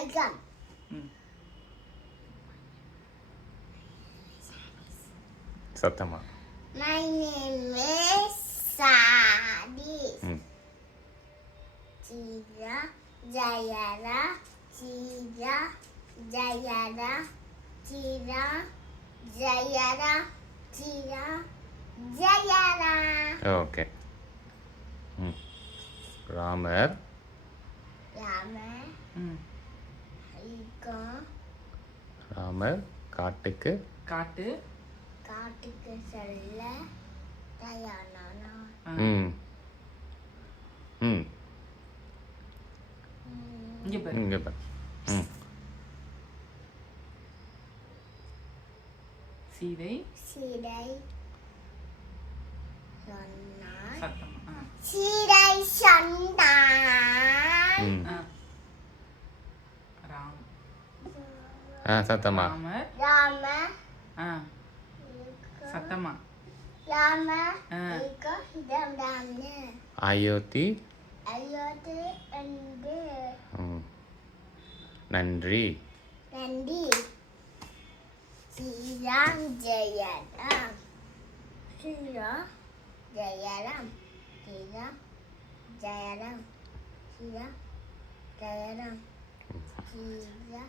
Welcome. சத்தமா. My name is Sadis. Chira, Jayara, Chira, Jayara, Chira, Jayara, Chira, Jayara. Okay. Ramar. Rama. Ika. Ramar காட்டுக்கு. காட்டுக்கு செல்ல தயாரானா. இங்க பாரு. சீதை சொன்னான். சத்தமா. சீதை சொன்னான். சத்தமா. ராம சத்தமா. Rama ika hidam damne. Ayodhya. Ayodhya என்று. நன்றி. ஸ்ரீராம் ஜெயராம். ஸ்ரீராம் ஜெயராம். ஸ்ரீராம் ஜெயராம். ஸ்ரீராம் ஜெயராம். ஸ்ரீராம்